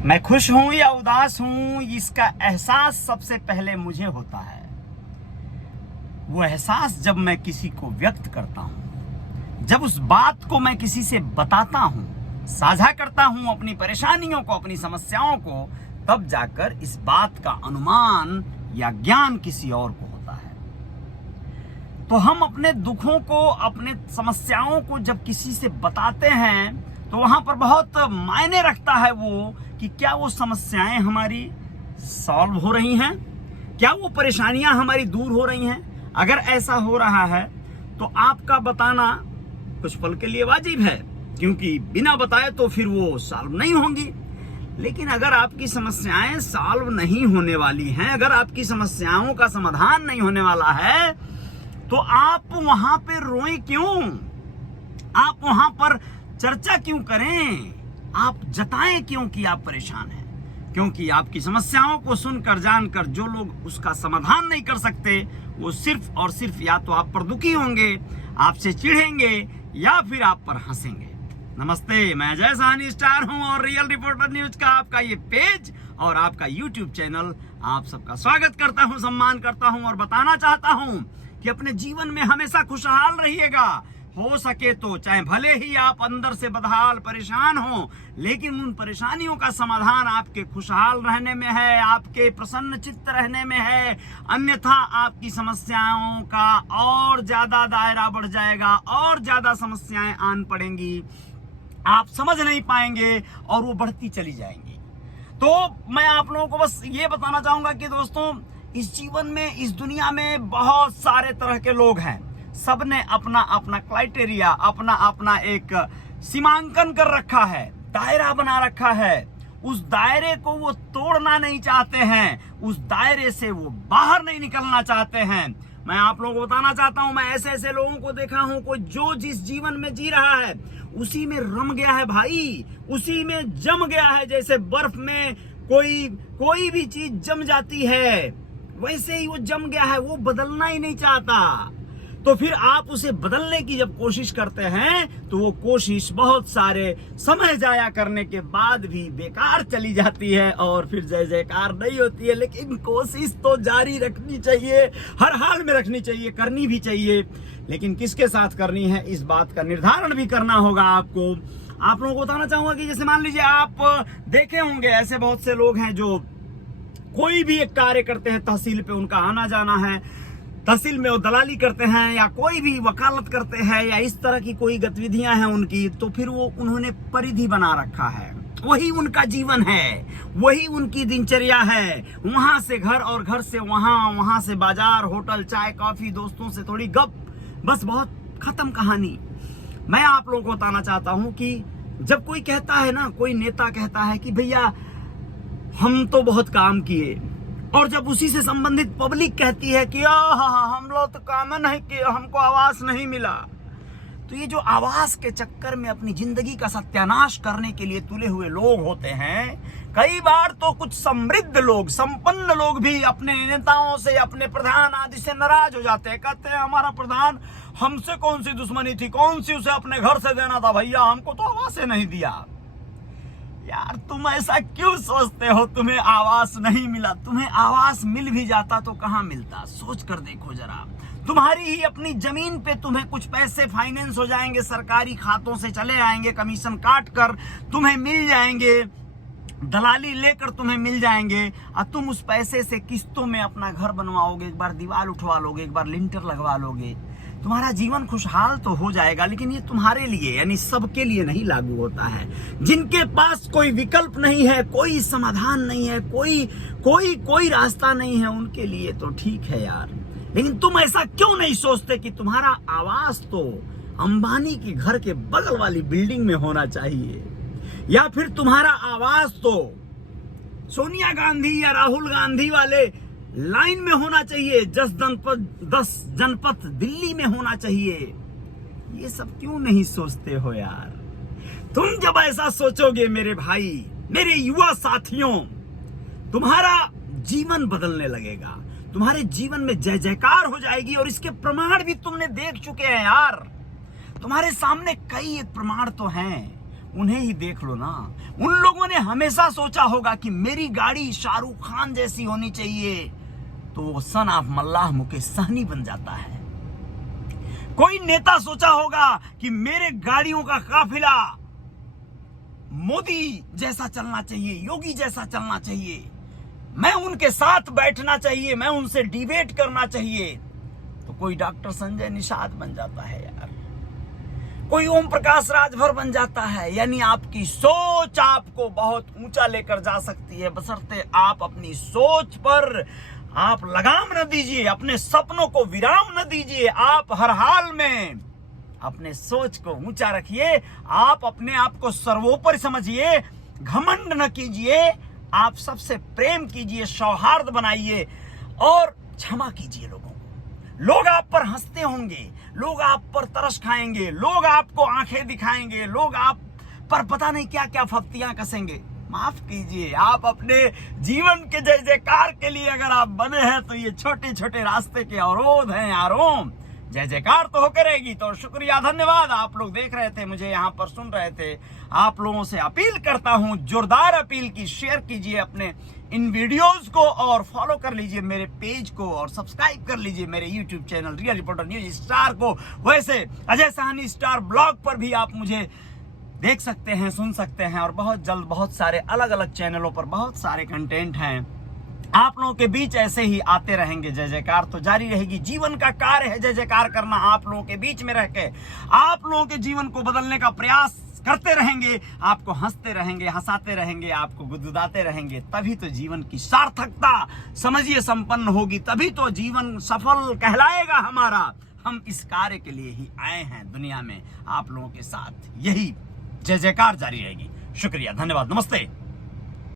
मैं खुश हूं या उदास हूं, इसका एहसास सबसे पहले मुझे होता है। वो एहसास जब मैं किसी को व्यक्त करता हूं, जब उस बात को मैं किसी से बताता हूं, साझा करता हूं अपनी परेशानियों को, अपनी समस्याओं को, तब जाकर इस बात का अनुमान या ज्ञान किसी और को होता है। तो हम अपने दुखों को, अपने समस्याओं को जब किसी से बताते हैं तो वहां पर बहुत मायने रखता है वो कि क्या वो समस्याएं हमारी सॉल्व हो रही हैं, क्या वो परेशानियां हमारी दूर हो रही हैं। अगर ऐसा हो रहा है तो आपका बताना कुछ पल के लिए वाजिब है, क्योंकि बिना बताए तो फिर वो सॉल्व नहीं होंगी। लेकिन अगर आपकी समस्याएं सॉल्व नहीं होने वाली हैं, अगर आपकी समस्याओं का समाधान नहीं होने वाला है, तो आप वहां पे रोएं क्यों? आप वहां पर चर्चा क्यों करें? आप जताएं क्यों कि आप परेशान हैं? क्योंकि आपकी समस्याओं को सुनकर, जानकर जो लोग उसका समाधान नहीं कर सकते, वो सिर्फ और सिर्फ या तो आप पर दुखी होंगे, आपसे चिढ़ेंगे, या फिर आप पर हंसेंगे। नमस्ते, मैं जय साहनी स्टार हूं और रियल रिपोर्टर न्यूज का आपका ये पेज और आपका यूट्यूब चैनल आप सबका स्वागत करता हूं, सम्मान करता हूं और बताना चाहता हूं कि अपने जीवन में हमेशा खुशहाल रहिएगा। हो सके तो चाहे भले ही आप अंदर से बदहाल परेशान हो, लेकिन उन परेशानियों का समाधान आपके खुशहाल रहने में है, आपके प्रसन्न चित्त रहने में है। अन्यथा आपकी समस्याओं का और ज्यादा दायरा बढ़ जाएगा और ज्यादा समस्याएं आन पड़ेंगी, आप समझ नहीं पाएंगे और वो बढ़ती चली जाएंगी। तो मैं आप लोगों को बस ये बताना चाहूंगा कि दोस्तों, इस जीवन में, इस दुनिया में बहुत सारे तरह के लोग हैं। सबने अपना अपना क्राइटेरिया, अपना अपना एक सीमांकन कर रखा है, दायरा बना रखा है। उस दायरे को वो तोड़ना नहीं चाहते हैं, उस दायरे से वो बाहर नहीं निकलना चाहते हैं। मैं आप लोगों को बताना चाहता हूं, मैं ऐसे ऐसे लोगों को देखा हूं, कोई जो जिस जीवन में जी रहा है उसी में रम गया है भाई, उसी में जम गया है। जैसे बर्फ में कोई भी चीज जम जाती है, वैसे ही वो जम गया है, वो बदलना ही नहीं चाहता। तो फिर आप उसे बदलने की जब कोशिश करते हैं तो वो कोशिश बहुत सारे समय जाया करने के बाद भी बेकार चली जाती है और फिर जय जयकार नहीं होती है। लेकिन कोशिश तो जारी रखनी चाहिए, हर हाल में रखनी चाहिए, करनी भी चाहिए। लेकिन किसके साथ करनी है, इस बात का निर्धारण भी करना होगा आपको। आप लोगों को बताना चाहूंगा कि जैसे मान लीजिए, आप देखे होंगे ऐसे बहुत से लोग हैं जो कोई भी एक कार्य करते हैं, तहसील पे उनका आना जाना है, तहसील में वो दलाली करते हैं या कोई भी वकालत करते हैं या इस तरह की कोई गतिविधियां हैं उनकी, तो फिर वो उन्होंने परिधि बना रखा है, वही उनका जीवन है, वही उनकी दिनचर्या है। वहां से घर और घर से वहां, वहां से बाजार, होटल, चाय कॉफी, दोस्तों से थोड़ी गप, बस बहुत खत्म कहानी। मैं आप लोगों को बताना चाहता हूं कि जब कोई कहता है ना, कोई नेता कहता है कि भैया हम तो बहुत काम किए, और जब उसी से संबंधित पब्लिक कहती है कि हम लोग तो काम नहीं किए, हमको आवास नहीं मिला, तो ये जो आवास के चक्कर में अपनी जिंदगी का सत्यानाश करने के लिए तुले हुए लोग होते हैं, कई बार तो कुछ समृद्ध लोग, संपन्न लोग भी अपने नेताओं से, अपने प्रधान आदि से नाराज हो जाते हैं। कहते हैं हमारा प्रधान, हमसे कौन सी दुश्मनी थी, कौन सी उसे अपने घर से देना था, भैया हमको तो आवास नहीं दिया। यार तुम ऐसा क्यों सोचते हो? तुम्हें आवास नहीं मिला, तुम्हें आवास मिल भी जाता तो कहां मिलता? सोच कर देखो जरा। तुम्हारी ही अपनी जमीन पे तुम्हें कुछ पैसे फाइनेंस हो जाएंगे, सरकारी खातों से चले आएंगे, कमीशन काट कर तुम्हें मिल जाएंगे, दलाली लेकर तुम्हें मिल जाएंगे, और तुम उस पैसे से किस्तों में अपना घर बनवाओगे, एक बार दीवार उठवा लोगे, एक बार लिंटर लगवा लोगे, तुम्हारा जीवन खुशहाल तो हो जाएगा। लेकिन ये तुम्हारे लिए, यानी सबके लिए नहीं लागू होता है। जिनके पास कोई विकल्प नहीं है, कोई समाधान नहीं है, कोई रास्ता नहीं है, उनके लिए तो ठीक है यार। लेकिन तुम ऐसा क्यों नहीं सोचते कि तुम्हारा आवास तो अंबानी के घर के बगल वाली बिल्डिंग में होना चाहिए, या फिर तुम्हारा आवास तो सोनिया गांधी या राहुल गांधी वाले लाइन में होना चाहिए, 10 जनपद दिल्ली में होना चाहिए। ये सब क्यों नहीं सोचते हो यार? तुम जब ऐसा सोचोगे मेरे भाई, मेरे युवा साथियों, तुम्हारा जीवन बदलने लगेगा, तुम्हारे जीवन में जय जयकार हो जाएगी। और इसके प्रमाण भी तुमने देख चुके हैं यार, तुम्हारे सामने कई एक प्रमाण तो हैं। उन्हें ही देख लो ना। उन लोगों ने हमेशा सोचा होगा कि मेरी गाड़ी शाहरुख खान जैसी होनी चाहिए, तो वो सन ऑफ मल्लाह मुकेश सहनी बन जाता है। कोई नेता सोचा होगा कि मेरे गाड़ियों का काफिला मोदी जैसा चलना चाहिए, योगी जैसा चलना चाहिए, मैं उनके साथ बैठना चाहिए, मैं उनसे डिबेट करना चाहिए, तो कोई डॉक्टर संजय निषाद बन जाता है यार, कोई ओम प्रकाश राजभर बन जाता है। यानी आपकी सोच आपको बहुत ऊंचा लेकर जा सकती है, बशर्ते आप अपनी सोच पर आप लगाम न दीजिए, अपने सपनों को विराम न दीजिए। आप हर हाल में अपने सोच को ऊंचा रखिए, आप अपने आप को सर्वोपरि समझिए, घमंड न कीजिए, आप सबसे प्रेम कीजिए, सौहार्द बनाइए और क्षमा कीजिए लोगों को। लोग आप पर हंसते होंगे, लोग आप पर तरस खाएंगे, लोग आपको आंखें दिखाएंगे, लोग आप पर पता नहीं क्या क्या फप्तियां कसेंगे, माफ कीजिए। आप अपने जीवन के जय जयकार के लिए अगर आप बने हैं तो ये छोटे छोटे रास्ते के अवरोध हैं यारों, जय जयकार तो होकर रहेगी। तो शुक्रिया, धन्यवाद। आप लोग देख रहे थे, मुझे यहाँ पर सुन रहे थे। आप लोगों से अपील करता हूँ, जोरदार अपील की, शेयर कीजिए अपने इन वीडियोस को और फॉलो कर लीजिए मेरे पेज को और सब्सक्राइब कर लीजिए मेरे YouTube channel real reporter news star को। वैसे अजय साहनी स्टार ब्लॉग पर भी आप मुझे देख सकते हैं, सुन सकते हैं, और बहुत जल्द बहुत सारे अलग अलग चैनलों पर बहुत सारे कंटेंट हैं। आप लोगों के बीच ऐसे ही आते रहेंगे। जय जयकार तो जारी रहेगी। जीवन का कार्य है जय जयकार करना। आप लोगों के बीच में रह के आप लोगों के जीवन को बदलने का प्रयास करते रहेंगे, आपको हंसते रहेंगे, हंसाते रहेंगे, आपको गुदगुदाते रहेंगे, तभी तो जीवन की सार्थकता समझिए संपन्न होगी, तभी तो जीवन सफल कहलाएगा हमारा। हम इस कार्य के लिए ही आए हैं दुनिया में, आप लोगों के साथ यही जय जयकार जारी रहेगी। शुक्रिया, धन्यवाद, नमस्ते।